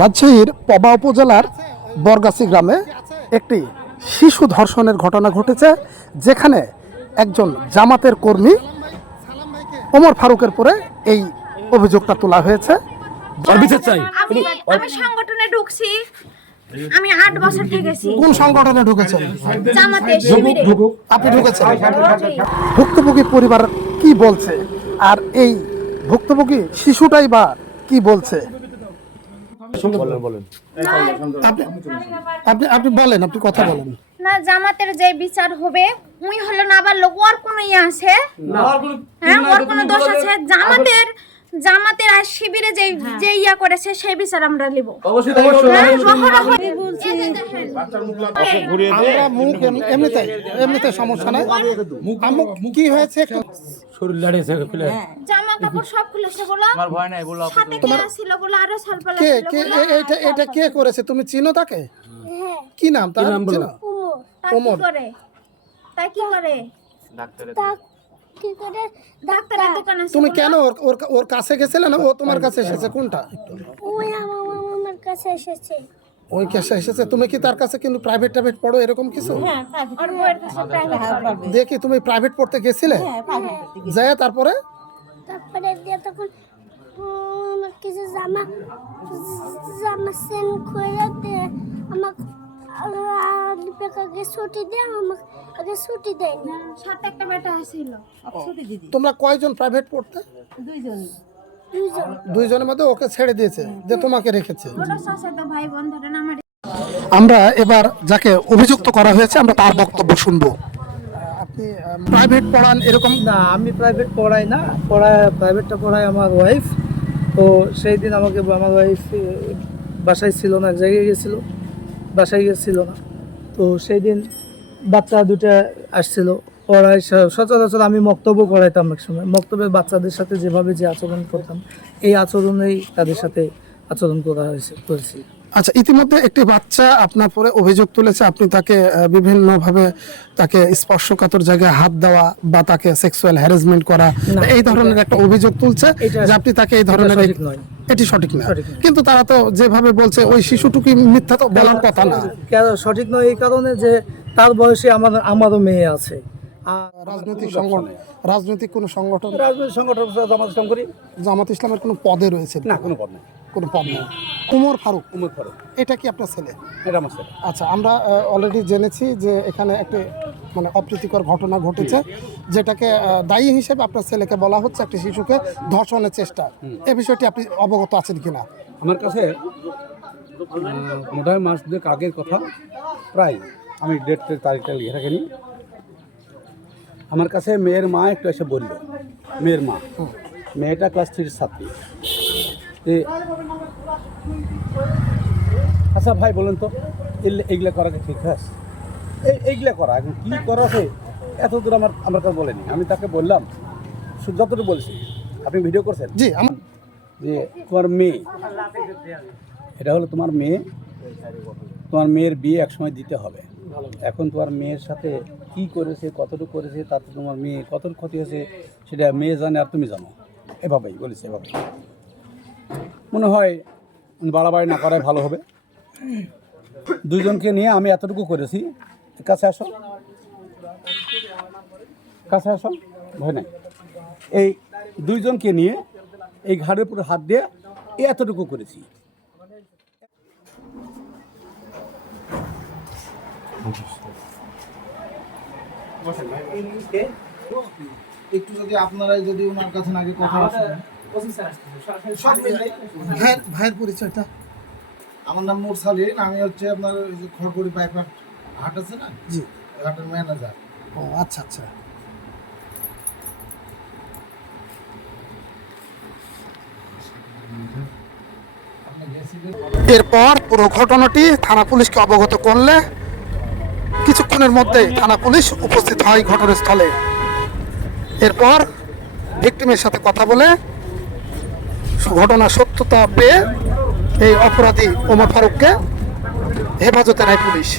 রাজশাহীর পবা উপজেলার বরগাছি গ্রামে একটি শিশু ধর্ষণের ঘটনা ঘটেছে, যেখানে একজন জামাতের কর্মী ওমর ফারুকের পরে এই অভিযোগটা তোলা হয়েছে। আমি সংগঠনে ঢুকছি, আমি 8 বছর থেকেছি। কোন সংগঠনে ঢুকেছেন? জামাতের শিবিরে। আপনি ঢুকেছেন? ভুক্তভোগী পরিবার কি বলছে, আর এই ভুক্তভোগী শিশুটাই বা কি বলছে? আপনি বলেন, আপনি কথা বলেন। না, জামাতের যে বিচার হবে, উই হলো না আবার লোক ওর কোনো ইয়ে আছে? হ্যাঁ, ওর কোনো দোষ আছে? জামাতের আর শিবিরে যে ইয়া করেছে সেই বিচার আমরা নিব। এমনিতে সমস্যা নাই। কি হয়েছে? জামা কাপড় সব খুলেছে বলো, সাথে কে ছিল বলো, আরো সালপালা কে ছিল কে বলো। এটা কে করেছে? তুমি চিনো তাকে? কি নাম তার? চিনো? ওমর। তাই কি করে? ডাক্তারের দোকান আছে। তুমি কেন ওর কাছে গেছিলে না ও তোমার কাছে এসেছে? কোনটা? ওই আমার কাছে এসেছে। ওই কাছে এসেছে। তুমি কি তার কাছে কিন্তু প্রাইভেট পড়ো এরকম কিছু? ওর বউয়ের কাছে প্রাইভেট। দেখি তুমি প্রাইভেট পড়তে গেছিলে? যায় তারপরে দিয়ে তখন আমার কিছু জামা সেন খুলে দিয়ে আমাকে আগে ছুটি দেয়, আমাকে আগে ছুটি দেয় না। সাথে একটা বেটা ছিল। তোমরা কয়জন প্রাইভেট পড়তে? দুইজনের মধ্যে ওকে ছেড়ে দিয়েছে, যে তোমাকে রেখেছে। ওরা সাথে ভাই বোন ধরেন আমার। আমরা এবার যাকে অভিযুক্ত করা হয়েছে আমরা তার বক্তব্য শুনবো। আপনি প্রাইভেট পড়ান এরকম? না, আমি প্রাইভেট পড়াই না, প্রাইভেটটা পড়াই আমার ওয়াইফ। তো সেই দিন আমাকে আমার ওয়াইফ বাসায় ছিল না, এক জায়গায় গেছিলো, বাসায় গেছিল না। তো সেই দিন বাচ্চা দুটো আসছিল পড়াই। সচরাচর আমি মক্তব্য পড়াইতাম এক সময়। মক্তব্যের বাচ্চাদের সাথে যেভাবে যে আচরণ করতাম, এই আচরণেই তাদের সাথে আচরণ করেছি। আচ্ছা, ইতিমধ্যে একটি বাচ্চা আপনার পরে অভিযোগ তুলেছে, আপনি তাকে বিভিন্নভাবে তাকে স্পর্শকাতর জায়গায় হাত দেওয়া বা তাকে সেক্সুয়াল হ্যারাসমেন্ট করা, এই ধরনের একটা অভিযোগ তুলছে যে আপনি তাকে এই ধরনের। এটি সঠিক না, কিন্তু তারা তো যেভাবে বলছে ওই শিশুটুকু মিথ্যা তো বলার কথা না। সঠিক নয় এই কারণে যে তার বয়সে আমারও মেয়ে আছে। রাজনৈতিক কোন সংগঠন? জামাত ইসলামের কোন পদে রয়েছে? না, কোনো পদ নেই। কোনো পদ নেই। ওমর ফারুক, এটা কি আপনার ছেলে? এটা আমার ছেলে। আচ্ছা, আমরা অলরেডি জেনেছি যে এখানে একটি অপ্রীতিকর ঘটনা ঘটেছে, যেটাকে দায়ী হিসেবে আপনার ছেলেকে বলা হচ্ছে একটি শিশুকে ধর্ষণের চেষ্টা। এই বিষয়টি আপনি অবগত আছেন কিনা? আমার কাছে মোটামুটি মাস দুয়েক আগের কথা, প্রায় আমি ডেটের তারিখটা লিখে রাখিনি। আমার কাছে মেয়ের মা একটু এসে বলল, মেয়ের মা, মেয়েটা ক্লাস 3 ছাত্রী। আচ্ছা ভাই বলুন তো, এইগুলা করা কি ঠিক আছে? এইগুলা করা এখন কী করা আছে এত দূর আমার কাছে বলেনি। আমি তাকে বললাম, যতটুকু বলছি, আপনি ভিডিও করছেন জি, যে তোমার মেয়ে, এটা হলো তোমার মেয়ে, তোমার মেয়ের বিয়ে একসময় দিতে হবে। এখন তোমার মেয়ের সাথে কি করেছে, কতটুকু করেছে, তাতে তোমার মেয়ে কতটুকু ক্ষতি হয়েছে সেটা মেয়ে জানে আর তুমি জানো। এভাবেই বলেছে। এভাবে মনে হয় বাড়াবাড়ি না করাই ভালো হবে। দুইজনকে নিয়ে আমি এতটুকু করেছি। কাছে আসো, কাছে আসো, ভয় নাই। এই দুইজনকে নিয়ে এই ঘাড়ের উপরে হাত দিয়ে এতটুকু করেছি। একটু যদি আপনারা যদি ওনার কাছে আগে কথা ভাইয়ের পরিচয়টা? আমার নাম নূর সালিন, আমি হচ্ছে আপনার ওই যে খড়গড়ি বাইপার হাট আছে না, জি, হাটের ম্যানেজার। ও আচ্ছা আচ্ছা। এরপর পুরো ঘটনাটি থানা পুলিশকে অবগত করলে কিছুক্ষণের মধ্যেই থানা পুলিশ উপস্থিত হয় ঘটনাস্থলে। এরপর ভিকটিমের সাথে কথা বলে ঘটনার সত্যতা পেয়ে এই অপরাধী ওমর ফারুককে হেফাজতে নেয় পুলিশ।